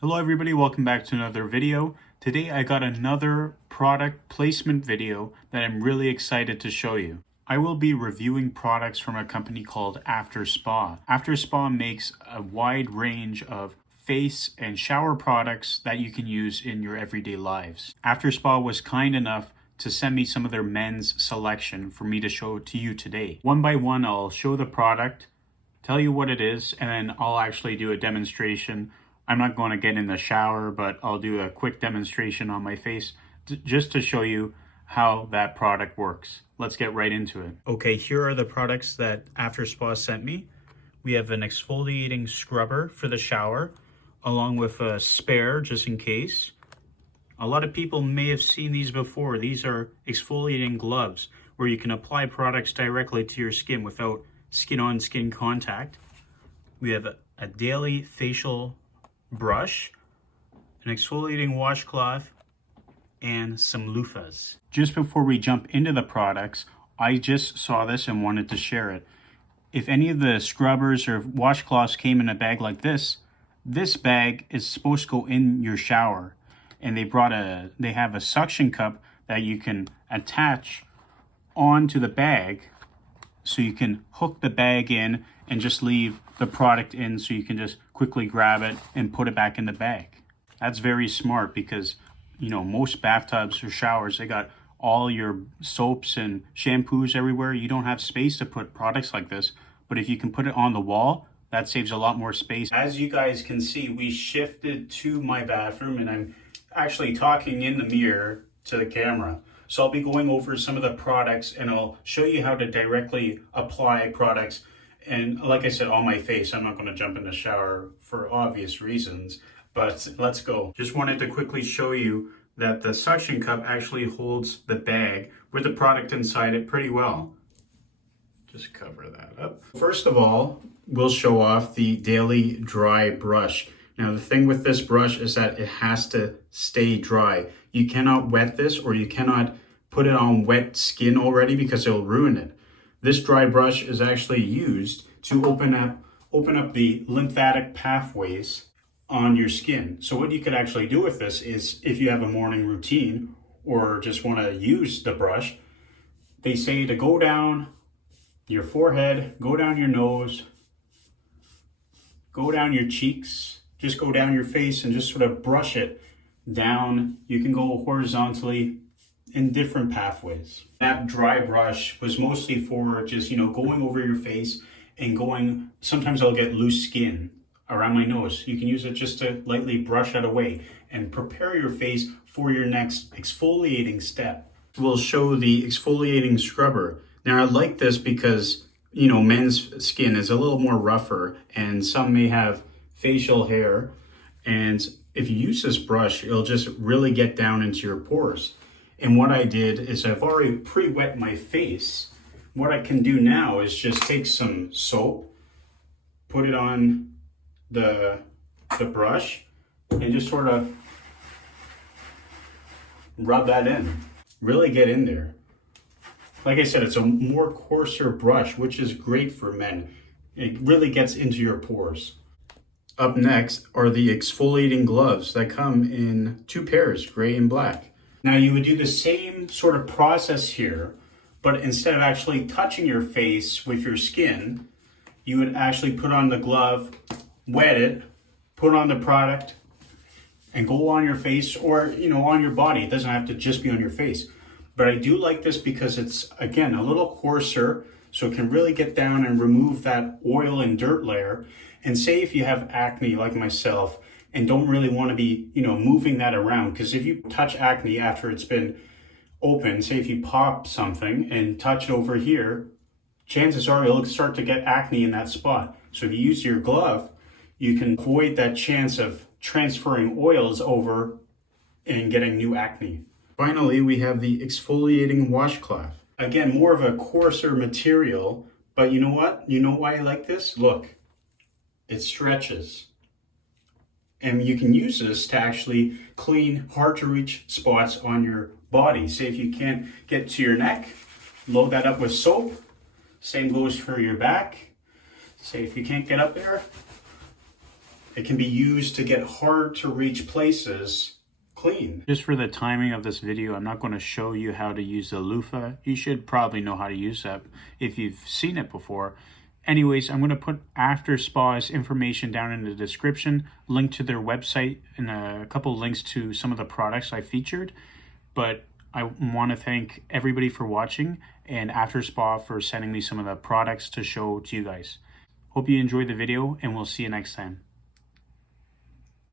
Hello everybody, welcome back to another video. Today I got another product placement video that I'm really excited to show you. I will be reviewing products from a company called Afterspa. Afterspa makes a wide range of face and shower products that you can use in your everyday lives. Afterspa was kind enough to send me some of their men's selection for me to show to you today. One by one, I'll show the product, tell you what it is, and then I'll actually do a demonstration. I'm not going to get in the shower, but I'll do a quick demonstration on my face just to show you how that product works. Let's get right into it. Okay, here are the products that Afterspa sent me. We have an exfoliating scrubber for the shower, along with a spare just in case. A lot of people may have seen these before. These are exfoliating gloves where you can apply products directly to your skin without skin-on-skin contact. We have a daily facial brush, an exfoliating washcloth, and some loofahs. Just before we jump into the products, I just saw this and wanted to share it. If any of the scrubbers or washcloths came in a bag like this bag is supposed to go in your shower. And they have a suction cup that you can attach onto the bag so you can hook the bag in and just leave the product in so you can just quickly grab it and put it back in the bag. That's very smart because, you know, most bathtubs or showers, they got all your soaps and shampoos everywhere. You don't have space to put products like this, but if you can put it on the wall, that saves a lot more space. As you guys can see, we shifted to my bathroom and I'm actually talking in the mirror to the camera. So I'll be going over some of the products and I'll show you how to directly apply products. And like I said, on my face. I'm not going to jump in the shower for obvious reasons, but let's go. Just wanted to quickly show you that the suction cup actually holds the bag with the product inside it pretty well. Just cover that up. First of all, we'll show off the daily dry brush. Now the thing with this brush is that it has to stay dry. You cannot wet this or you cannot put it on wet skin already because it'll ruin it. This dry brush is actually used to open up the lymphatic pathways on your skin. So what you could actually do with this is if you have a morning routine or just want to use the brush, they say to go down your forehead, go down your nose, go down your cheeks, just go down your face and just sort of brush it down. You can go horizontally in different pathways. That dry brush was mostly for just, going over your face and sometimes I'll get loose skin around my nose. You can use it just to lightly brush that away and prepare your face for your next exfoliating step. We'll show the exfoliating scrubber. Now I like this because, men's skin is a little more rougher and some may have facial hair. And if you use this brush, it'll just really get down into your pores. And what I did is I've already pre-wet my face. What I can do now is just take some soap, put it on the brush, and just sort of rub that in. Really get in there. Like I said, it's a more coarser brush, which is great for men. It really gets into your pores. Up next are the exfoliating gloves that come in two pairs, gray and black. Now you would do the same sort of process here, but instead of actually touching your face with your skin, you would actually put on the glove, wet it, put on the product, and go on your face or, on your body. It doesn't have to just be on your face. But I do like this because it's, again, a little coarser, so it can really get down and remove that oil and dirt layer. And say if you have acne like myself, and don't really want to be, moving that around. Because if you touch acne after it's been open, say if you pop something and touch it over here, chances are you'll start to get acne in that spot. So if you use your glove, you can avoid that chance of transferring oils over and getting new acne. Finally, we have the exfoliating washcloth. Again, more of a coarser material, but you know what? You know why I like this? Look, it stretches. And you can use this to actually clean hard to reach spots on your body. Say if you can't get to your neck, load that up with soap. Same goes for your back. Say if you can't get up there, It can be used to get hard to reach places clean. Just for the timing of this video, I'm not going to show you how to use the loofah. You should probably know how to use that if you've seen it before. Anyways, I'm going to put Afterspa's information down in the description, link to their website, and a couple links to some of the products I featured. But I want to thank everybody for watching and Afterspa for sending me some of the products to show to you guys. Hope you enjoyed the video, and we'll see you next time.